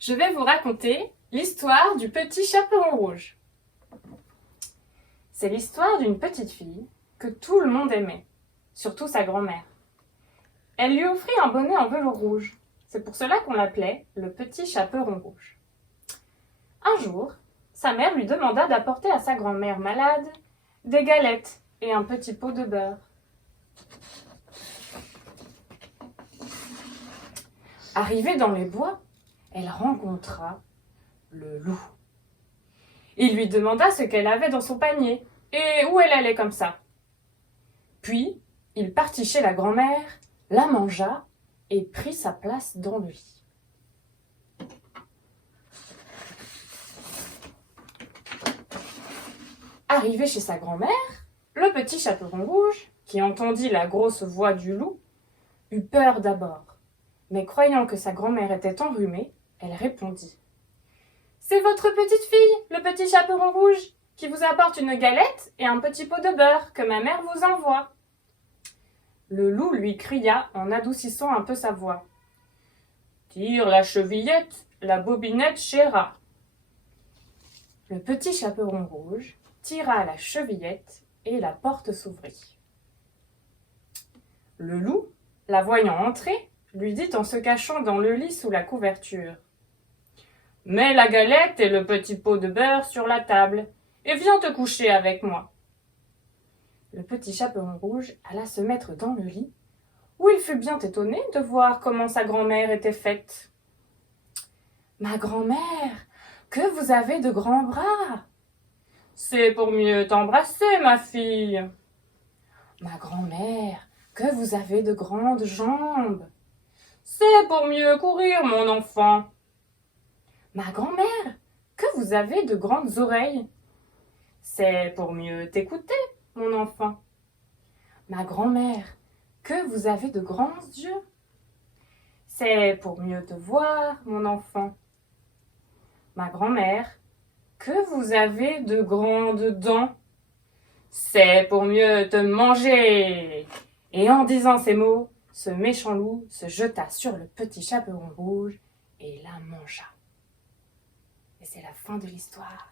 Je vais vous raconter l'histoire du petit chaperon rouge. C'est l'histoire d'une petite fille que tout le monde aimait, surtout sa grand-mère. Elle lui offrit un bonnet en velours rouge. C'est pour cela qu'on l'appelait le petit chaperon rouge. Un jour, sa mère lui demanda d'apporter à sa grand-mère malade des galettes et un petit pot de beurre. Arrivée dans les bois, elle rencontra le loup. Il lui demanda ce qu'elle avait dans son panier et où elle allait comme ça. Puis, il partit chez la grand-mère, la mangea et prit sa place dans le lit. Arrivé chez sa grand-mère, le petit chaperon rouge, qui entendit la grosse voix du loup, eut peur d'abord. Mais croyant que sa grand-mère était enrhumée, elle répondit. « C'est votre petite fille, le petit chaperon rouge, qui vous apporte une galette et un petit pot de beurre que ma mère vous envoie. » Le loup lui cria en adoucissant un peu sa voix. « Tire la chevillette, la bobinette chéra. » Le petit chaperon rouge tira la chevillette et la porte s'ouvrit. Le loup, la voyant entrer, lui dit en se cachant dans le lit sous la couverture. « Mets la galette et le petit pot de beurre sur la table et viens te coucher avec moi. » Le petit chaperon rouge alla se mettre dans le lit, où il fut bien étonné de voir comment sa grand-mère était faite. « Ma grand-mère, que vous avez de grands bras !»« C'est pour mieux t'embrasser, ma fille. »« Ma grand-mère, que vous avez de grandes jambes !»« C'est pour mieux courir, mon enfant. »« Ma grand-mère, que vous avez de grandes oreilles !»« C'est pour mieux t'écouter, mon enfant. »« Ma grand-mère, que vous avez de grands yeux !»« C'est pour mieux te voir, mon enfant. »« Ma grand-mère, que vous avez de grandes dents !»« C'est pour mieux te manger. » Et en disant ces mots, ce méchant loup se jeta sur le petit chaperon rouge et la mangea. Et c'est la fin de l'histoire.